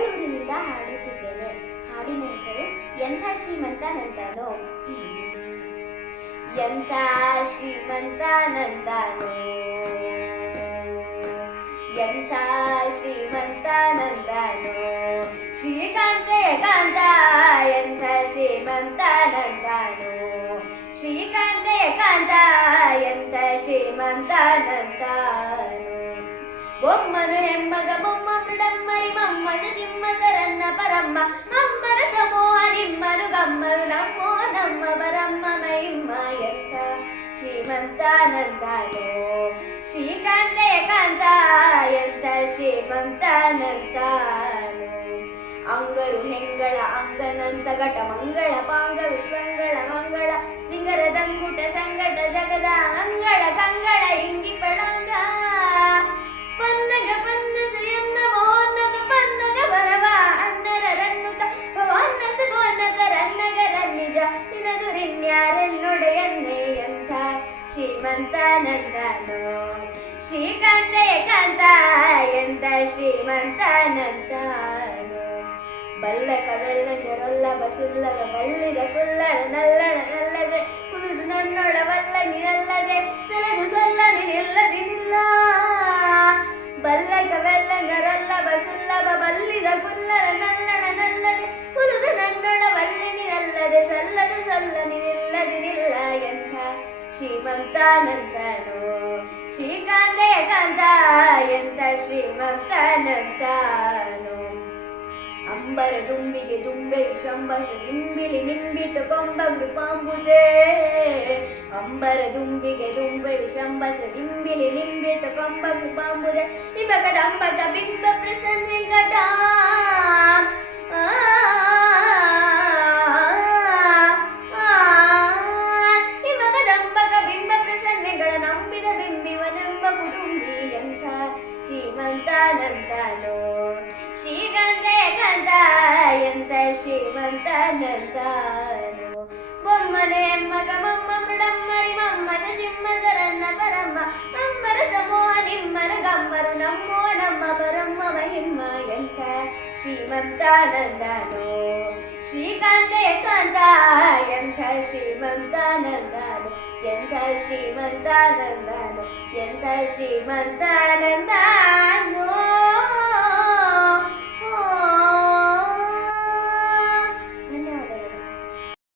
ಬೆಂಗಳೂರಿನಿಂದ ಹಾಡುತ್ತಿದ್ದೇನೆ ಹಾಡಿನ ಹೆಸರು ಎಂಥ ಶ್ರೀಮಂತ ನಂತನೋ ಎಂಥ ಶ್ರೀಮಂತ ನಂತನೋ ಎಂಥ ಮಮ್ಮನ ಸಮೋಹ ನಿಮ್ಮನು ಗಮ್ಮರು ನಮ್ಮೋ ನಮ್ಮ ಮತ್ತ ಶ್ರೀಮಂತಾನಂದೋ ಶ್ರೀ ಕಂದೆ ಕಂದ ಎಂತ ಶ್ರೀಮಂತಾನಂದ ಅಂಗರು ಹೆಂಗಳ ಅಂಗನಂತ ಘಟ ಮಂಗಳ ಪಾಂಗಳ ಶಂಗಳ ಮಂಗಳ இனதுரின் யார் என்னுடைய அன்னை எந்த ஸ்ரீமந்த நந்தானோ ஸ்ரீகண்டே கந்தா எந்த ஸ்ரீமந்த நந்தானோ பல்ல கவெல்ல நிரல்ல பசில்ல வள்ளிர புல்ல ಶ್ರೀಮಂತಾನಂತನು ಶ್ರೀಕಾಂತ ಕಾಂತ ಎಂತ ಅಂಬರ ದುಂಬಿಗೆ ದುಂಬೆ ಶಂಬಸ ನಿಂಬಿಲಿ ನಿಂಬಿಟ್ಟು ಕೊಂಬಗು ಪಾಂಬುದೇ ದುಂಬಿಗೆ ದುಂಬೆ ಶಂಬಸ ನಿಂಬಿಲಿ ನಿಂಬಿಟ್ಟು ಕೊಂಬಗು ಪಾಂಬುದೇ ಇವಾಗ ಅಂಬದ ಬಿಂಬ శ్రీమంతనందను శ్రీగంధే కంద ఎంత శ్రీమంతనందను బొమ్మనే మగ మమ్మ మృడమ్మరి మమ్మ శిమ్మ ధరన్న పరమ్మ మమ్మర సమోహ నిమ్మర గమ్మరు నమ్మో నమ్మ పరమ్మ మహిమ్మ ఎంత శ్రీమంతనందను శ్రీకాంతే కంద ఎంత ಎಂದ ಶ್ರೀಮಂದನಂದ ಎಂತ ಶ್ರೀಮಂದ